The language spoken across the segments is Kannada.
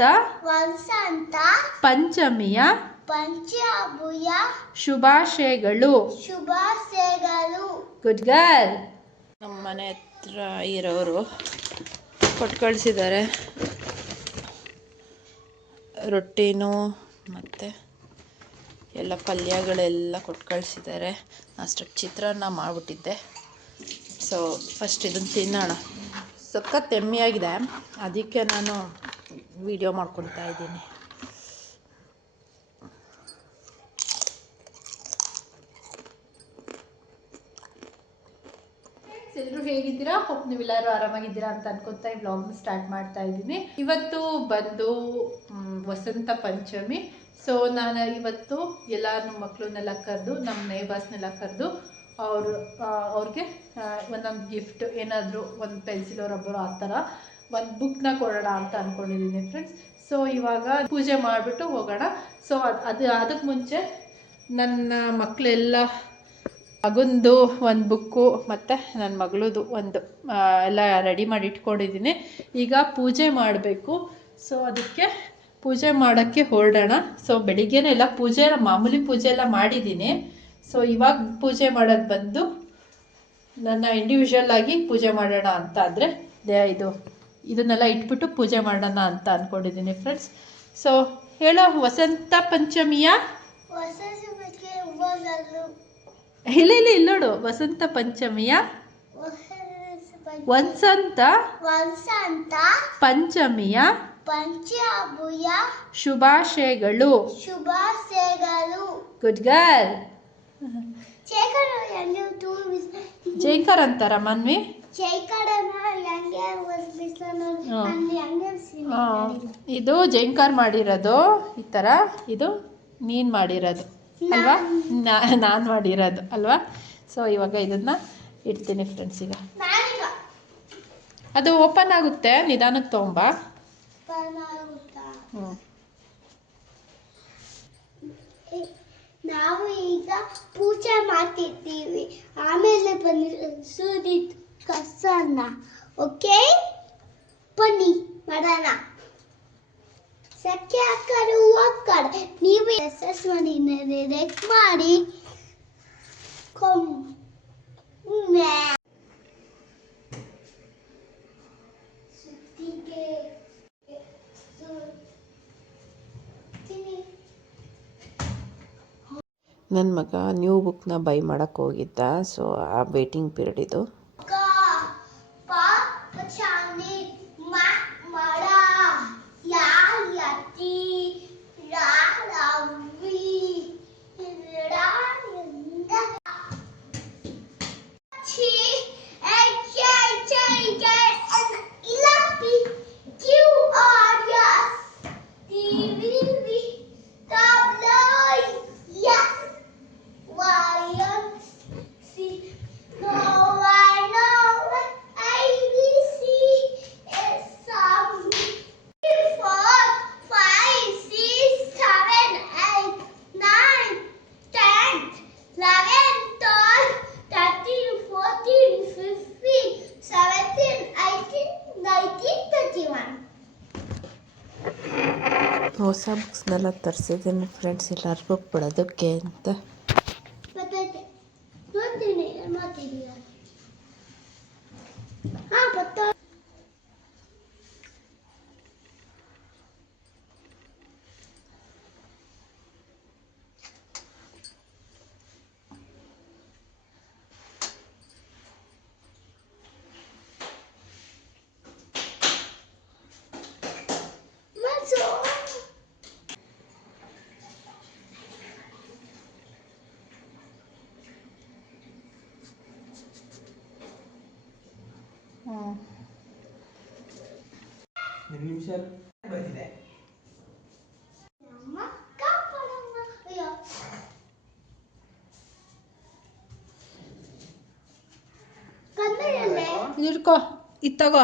ವಸಂತ ವಸಂತ ಪಂಚಮಿಯ ಪಂಚಾಭುಯ. ಶುಭಾಶಯಗಳು. ಶುಭಾಶಯಗಳು. ಗುಡ್ ಗರ್ಲ್ ನಮ್ಮ ಮನೆ ಹತ್ರ ಇರೋರು ಕೊಟ್ಟು ಕಳಿಸಿದ್ದಾರೆ ರೊಟ್ಟಿನೂ ಮತ್ತು ಎಲ್ಲ ಪಲ್ಯಗಳೆಲ್ಲ ಕೊಟ್ಟು ಕಳಿಸಿದ್ದಾರೆ ಅಷ್ಟು ಚಿತ್ರಾನ್ನ ಮಾಡಿಬಿಟ್ಟಿದ್ದೆ. ಸೊ ಫಸ್ಟ್ ಇದನ್ನು ತಿನ್ನೋಣ. ಸಖತ್ ಎಮ್ಮೆಯಾಗಿದೆ. ಅದಕ್ಕೆ ನಾನು ವಿಡಿಯೋ ಮಾಡ್ಕೊತಾ ಇದ್ದೀನಿ. ಎಲ್ಲರೂ ಹೇಗಿದ್ದೀರಾ? ಹೋಪ್ ನೀವೆಲ್ಲರೂ ಆರಾಮಾಗಿದ್ದೀರಾ ಅಂತ ಅನ್ಕೊತಾ ಈ ಬ್ಲಾಗ್ನ ಸ್ಟಾರ್ಟ್ ಮಾಡ್ತಾ ಇದ್ದೀನಿ. ಇವತ್ತು ಬಂದು ವಸಂತ ಪಂಚಮಿ. ಸೊ ನಾನು ಇವತ್ತು ಎಲ್ಲ ನಮ್ಮ ಮಕ್ಕಳನ್ನೆಲ್ಲ ಕರೆದು ನಮ್ಮ ನೇಬರ್ಸ್ನೆಲ್ಲ ಕರೆದು ಅವರು ಅವ್ರಿಗೆ ಒಂದೊಂದು ಗಿಫ್ಟ್ ಏನಾದರೂ ಒಂದು ಪೆನ್ಸಿಲ್ ರಬ್ಬರು ಆ ಥರ ಒಂದು ಬುಕ್ನ ಕೊಡೋಣ ಅಂತ ಅಂದ್ಕೊಂಡಿದ್ದೀನಿ ಫ್ರೆಂಡ್ಸ್ ಸೊ ಇವಾಗ ಪೂಜೆ ಮಾಡಿಬಿಟ್ಟು ಹೋಗೋಣ. ಸೊ ಅದು ಅದು ಅದಕ್ಕೆ ಮುಂಚೆ ನನ್ನ ಮಕ್ಕಳೆಲ್ಲ ಮಗಂದು ಒಂದು ಬುಕ್ಕು ಮತ್ತು ನನ್ನ ಮಗಳದು ಒಂದು ಎಲ್ಲ ರೆಡಿ ಮಾಡಿ ಇಟ್ಕೊಂಡಿದ್ದೀನಿ ಈಗ ಪೂಜೆ ಮಾಡಬೇಕು. ಸೊ ಅದಕ್ಕೆ ಪೂಜೆ ಮಾಡೋಕ್ಕೆ ಹೊರಡೋಣ. ಸೊ ಬೆಳಿಗ್ಗೆನೇ ಎಲ್ಲ ಪೂಜೆ, ಮಾಮೂಲಿ ಪೂಜೆ ಎಲ್ಲ ಮಾಡಿದ್ದೀನಿ ಸೊ ಇವಾಗ ಪೂಜೆ ಮಾಡೋದು ಬಂದು ನನ್ನ ಇಂಡಿವಿಜುವಲ್ ಆಗಿ ಪೂಜೆ ಮಾಡೋಣ ಅಂತ ಆದರೆ ಇದು ಇದನ್ನೆಲ್ಲ ಇಟ್ಬಿಟ್ಟು ಪೂಜೆ ಮಾಡೋಣ ಅಂತ ಅಂದ್ಕೊಂಡಿದ್ದೀನಿ ಫ್ರೆಂಡ್ಸ್ ಸೊ ಹೇಳೋ ವಸಂತ ಪಂಚಮಿಯ? ಇಲ್ಲ ಇಲ್ಲ ಇಲ್ಲ ನೋಡು ವಸಂತ ಪಂಚಮಿಯ? ವಸಂತ ವಸಂತ ಪಂಚಮಿಯ? ಪಂಚಾಭುಯ ಶುಭಾಶಯಗಳು. ಶುಭಾಶಯಗಳು. ಗುಡ್ ಗರ್ಲ್ ಜೈಕರ್ ಅಂತಾರ ಮನ್ವಿ? ಇದು ಜೈಂಕಾರ್ ಮಾಡಿರೋದು ಈ ಥರ ಇದು ನೀನ್ ಮಾಡಿರೋದು ಅಲ್ವಾ? ನಾನು. ಮಾಡಿರೋದು ಅಲ್ವಾ? ಸೊ ಇವಾಗ ಇದನ್ನ ಇಡ್ತೀನಿ ಫ್ರೆಂಡ್ಸ್ ಈಗ. ಅದು ಓಪನ್ ಆಗುತ್ತೆ ನಿಧಾನಕ್ಕೆ ತೊಗೊಂಬ. ಹ್ಞೂ ನಾವು ಈಗ ಪೂಜೆ ಮಾಡ್ತಿದ್ದೀವಿ. ಆಮೇಲೆ ಬನ್ನಿ ಕಸನ್ನ ಓಕೆ? ಬನ್ನಿ, ಮಾಡೋಣ. ಸಖ್ಯ ಹಾಕರು ಹಾಕರು ನೀವು ಎಸ್ ಮಾಡಿ ರೆಕ್ ಮಾಡಿ. ಕೊಮ್ ಮ್ಯಾ. ಸುತ್ತಿಗೆ ಸುತ್ತಿಗೆ ನನ್ನ ಮಗ ನ್ಯೂ ಬುಕ್ನ ಬೈ ಮಾಡೋಕ್ಕೆ ಹೋಗಿದ್ದ, ಸೊ ಆ ವೇಟಿಂಗ್ ಪೀರಿಯಡ್ ಇದು. ಹೊಸ ಬುಕ್ಸ್ನೆಲ್ಲ ತರಿಸಿದ್ದೀನಿ ಫ್ರೆಂಡ್ಸ್ ಎಲ್ಲರಿಗೂ ಕೊಡೋದಕ್ಕೆ ಅಂತ. ನಿಮಿಷ ಇಟ್ಕೋ ಇದು ತಗೋ.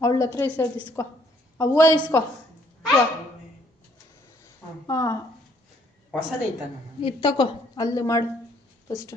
ಅವಳ ಹತ್ರ ಇಸೋದು ಇಸ್ಕೋ. ಅವ್ವ ಇಸ್ಕೋ. ಹಾಂ. ಹೊಸದೈತ ಇದು ತಗೋ. ಅಲ್ಲಿ ಮಾಡು. ಫಸ್ಟು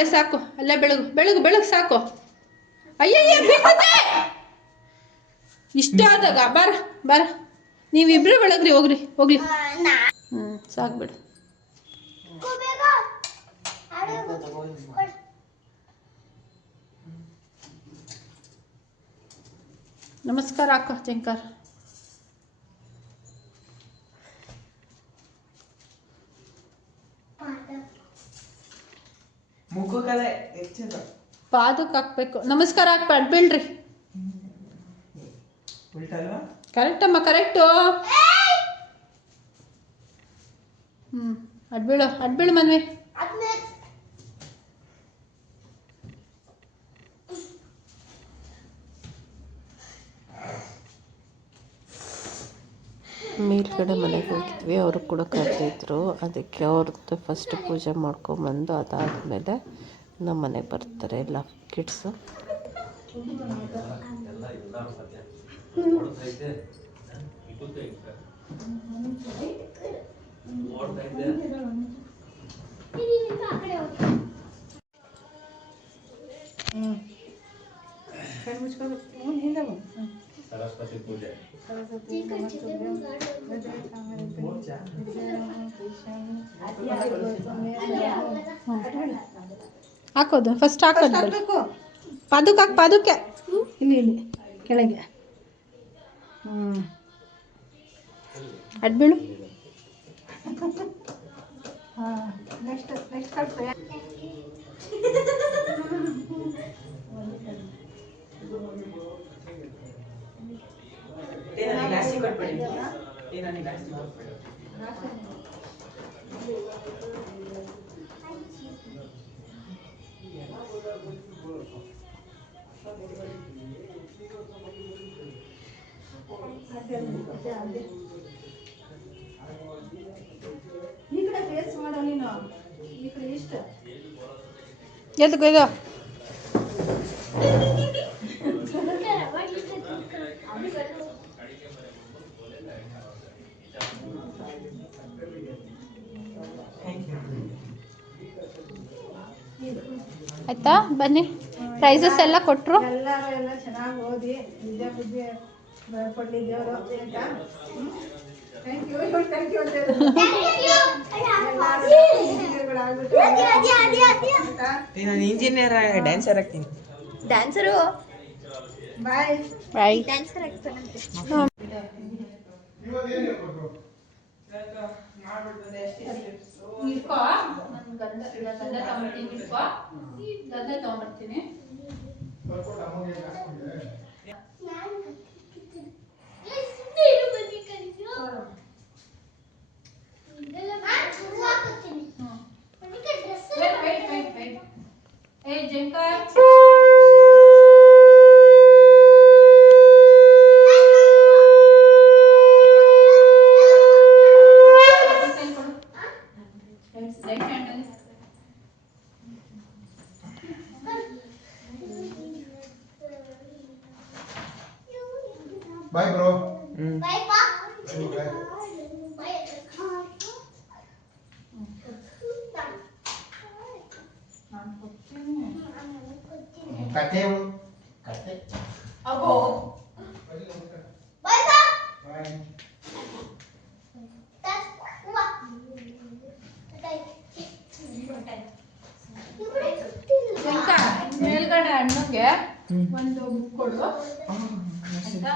ಅಲ್ಲೇ ಸಾಕು ಅಲ್ಲೇ ಬೆಳಗು ಬೆಳಗು ಬೆಳಗು ಸಾಕು ಅಯ್ಯಯ್ಯ ಬೀಳುತ್ತೆ ಇಷ್ಟ ಆದಾಗ ಬಾರ ಬಾರ ನೀವಿಬ್ರು ಬೆಳಗ್ರಿ ಹೋಗ್ರಿ ಹೋಗ್ಲಿ ನಾ ಹ್ಞೂ ಸಾಕು ಬಿಡು ಬೇಗ ಆಡು ಕೊಡು. ನಮಸ್ಕಾರ ಅಕ್ಕ ಶಂಕರ್ ಮುಖಕಲೆ ಹೆಚ್ಚದ ಪಾದಕ್ಕೆ ಹಾಕ್ಬೇಕು ನಮಸ್ಕಾರ ಹಾಕ್ಬೇಡ ಬೀಳ್ರಿ. ಉಲ್ಟಲ್ವಾ ಕರೆಕ್ಟ್ ಅಮ್ಮ ಕರೆಕ್ಟು. ಹ್ಞೂ ಅಡ್ಬೀಳು ಅಡ್ಬೀಳು ಮನ್ವಿ. ಮೇಲ್ಗಡೆ ಮನೆಗೆ ಹೋಗಿದ್ವಿ, ಅವರು ಕೂಡ ಕರೆದಿದ್ರು ಅದಕ್ಕೆ ಅವ್ರದ್ದು ಫಸ್ಟ್ ಪೂಜೆ ಮಾಡ್ಕೊಂಬಂದು ಅದಾದಮೇಲೆ ನಮ್ಮ ಮನೆಗೆ ಬರ್ತಾರೆ ಎಲ್ಲ ಕಿಡ್ಸು ನೀನು ಇನ್ನು ಆ ಕಡೆ ಹೋಗು. ಚಿಕ್ಕ ಚಿಕ್ಕ ಗಾಡಿ. ಹಾಕೋದು ಫಸ್ಟ್ ಹಾಕೋದು ಬಿಡು. ಪಾದಕ್ಕೆ ಹಾಕಿ ಪಾದಕ್ಕೆ ಇಲ್ಲಿ ಇಲ್ಲಿ ಕೆಳಗೆ ಹ್ಞೂ ಅಡ್ಬೀಳು ಲಾಸ್ಟಿಗೆ ಕೊಟ್ಬಿಡಿ ಏನಾನಿ ಲಾಸ್ಟಿಗೆ ಕೊಟ್ಬಿಡಿ ಎದಕ್ಕೆ ಇದು ಆಯ್ತಾ? ಬನ್ನಿ. ಪ್ರೈಸಸ್ ಎಲ್ಲ ಕೊಟ್ಟರು ಎಲ್ಲರೂ ಚೆನ್ನಾಗಿ ಓದಿ ವಿದ್ಯಾ ಬುದ್ಧಿ ಕೊಡ್ಲಿ ದೇವರು ಅಂತ ಥ್ಯಾಂಕ್ ಯು ಥ್ಯಾಂಕ್ ಯು ಅಂತ ಇಂಜಿನಿಯರ್ಗಳಾಗ್ಬಿಟ್ಟು ನಾನು ಇಂಜಿನಿಯರ್ ಡ್ಯಾನ್ಸರ್ ಆಗ್ತೀನಿ ಡ್ಯಾನ್ಸರು ಬಾಯ್ ಬಾಯ್ ಡ್ಯಾನ್ಸರ್ ಆಗ್ತಾನಂತೆ. ಇಟ್ಕೋ ನಾನು ಗಂಧ ಗಂಧ ತಗೊಂಡ್ಬರ್ತೀನಿ ಇಟ್ಕೋ ಗಂಧ ತಗೊಂಡ್ಬರ್ತೀನಿ ನಾನು ಕತ್ತಿಕ್ಕಿದ್ದೀನಿ. ಕತೆ ಕತೆ ಅಬ್ಬೋ Bye, Pa. ಬಾಯ್ That's ಹೂವ. ಇವ್ರೇ ಕೊಟ್ಟಿಲ್ಲ. ಜಂಕರ್ ಮೇಲ್ಗಡೆ ಅಣ್ಣಂಗೆ ಒಂದು ಬುಕ್ ಕೊಡು ಆಯ್ತಾ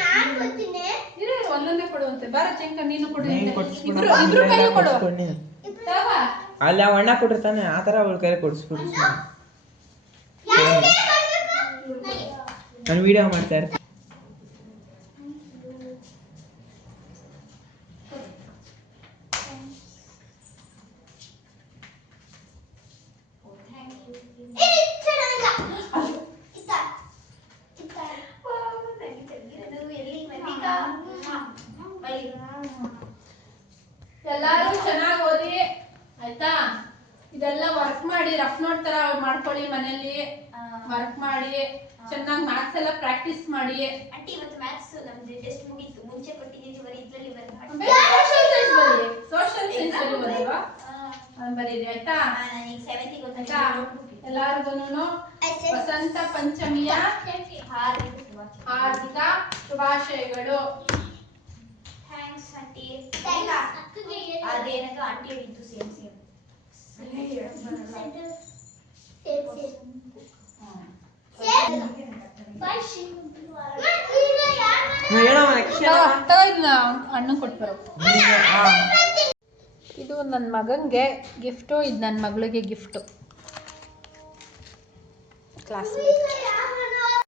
ನಾನ್ ಕೊಡ್ತೀನಿ. ಇರು ಇರು, ಒಂದೊಂದೇ ಕೊಡುವಂತೆ ಬಾರ ಜಂಕ ನೀನು ಕೊಡು. ಇಬ್ರು ಇಬ್ರು ಕೈಲಿ ಕೊಡು. ತಗೋ. ಅಲ್ಲ ಅಣ್ಣ ಕೊಟ್ಟಿರ್ತಾನೆ ಆ ಥರ ಅವಳ ಕೈ ಕೊಡಿಸ್ಬಿಡು. ನಾನು ವಿಡಿಯೋ ಮಾಡ್ತಾ ಇರ್ತೀನಿ ಎಲ್ಲಾರು ಚೆನ್ನಾಗಿ ಓದಿ ಆಯ್ತಾ ಇದೆಲ್ಲ ವರ್ಕ್ ಮಾಡಿ ರಫ್ ನೋಟ್ ತರ ಮಾಡ್ಕೊಳ್ಳಿ ಮನೇಲಿ ವರ್ಕ್ ಮಾಡಿ ಚೆನ್ನಾಗಿ ಮ್ಯಾಥ್ಸ್ ಎಲ್ಲ ಪ್ರಾಕ್ಟೀಸ್ ಮಾಡಿ. ಆಂಟಿ ಇವತ್ತು ಮ್ಯಾಥ್ಸ್ ನಮ್ದು ಟೆಸ್ಟ್ ಮುಗೀತು. ಮುಂಚೆ ಕೊಟ್ಟಿದ್ದೀನಿ ಬರೀ ಇದ್ರಲ್ಲಿ ಸೋಶಿಯಲ್ ಸೈನ್ಸ್ ಬರೀ ಸೋಷಿಯಲ್ ಸೈನ್ಸ್ ಬರೀಬೋದಲ್ವಾ ಬರೀರಿ ಆಯ್ತಾ? ನನಗೆ ಸೆವೆಂತಿಗೆ ಆಯ್ತಾ? ಎಲ್ಲಾರ್ಗೂನು ವಸಂತ ಪಂಚಮಿಯ ಹಾರ್ದಿಕ ಶುಭಾಶಯಗಳು. Thanks aunty. ಅದೇನದು ಆಂಟಿ ಹೇಳಿದ್ದು ಸೇಮ್ ಸೇಮ್ ಕೊಟ್ಬರೋ ಇದು ನನ್ನ ಮಗನಿಗೆ ಗಿಫ್ಟು ಇದು ನನ್ನ ಮಗಳಿಗೆ ಗಿಫ್ಟು ಕ್ಲಾಸ್ಮೇಟ್